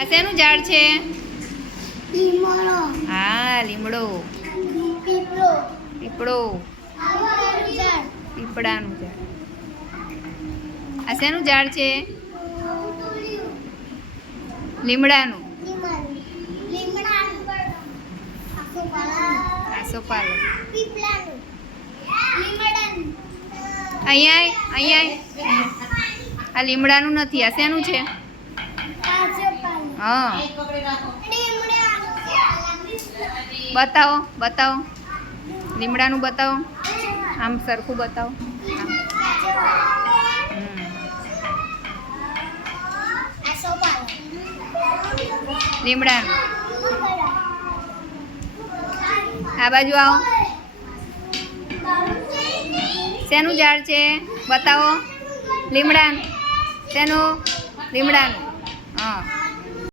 આ શેનું ઝાડ છે? લીમડો. હા લીમડો. પીપળો. પીપળો. પીપળાનું ઝાડ. આ શેનું ઝાડ છે? લીમડાનું. આસોપાલ અહીંયા અહીંયા. આ લીમડાનું નથી. આ શેનું છે? હા. બતાવો બતાવો. લીમડાનું બતાવો. આમ સરખું બતાવો. લીમડાનું. આ બાજુ આવો. શેનું ઝાડ છે? બતાવો. લીમડાનું. શેનું? લીમડાનું. હા.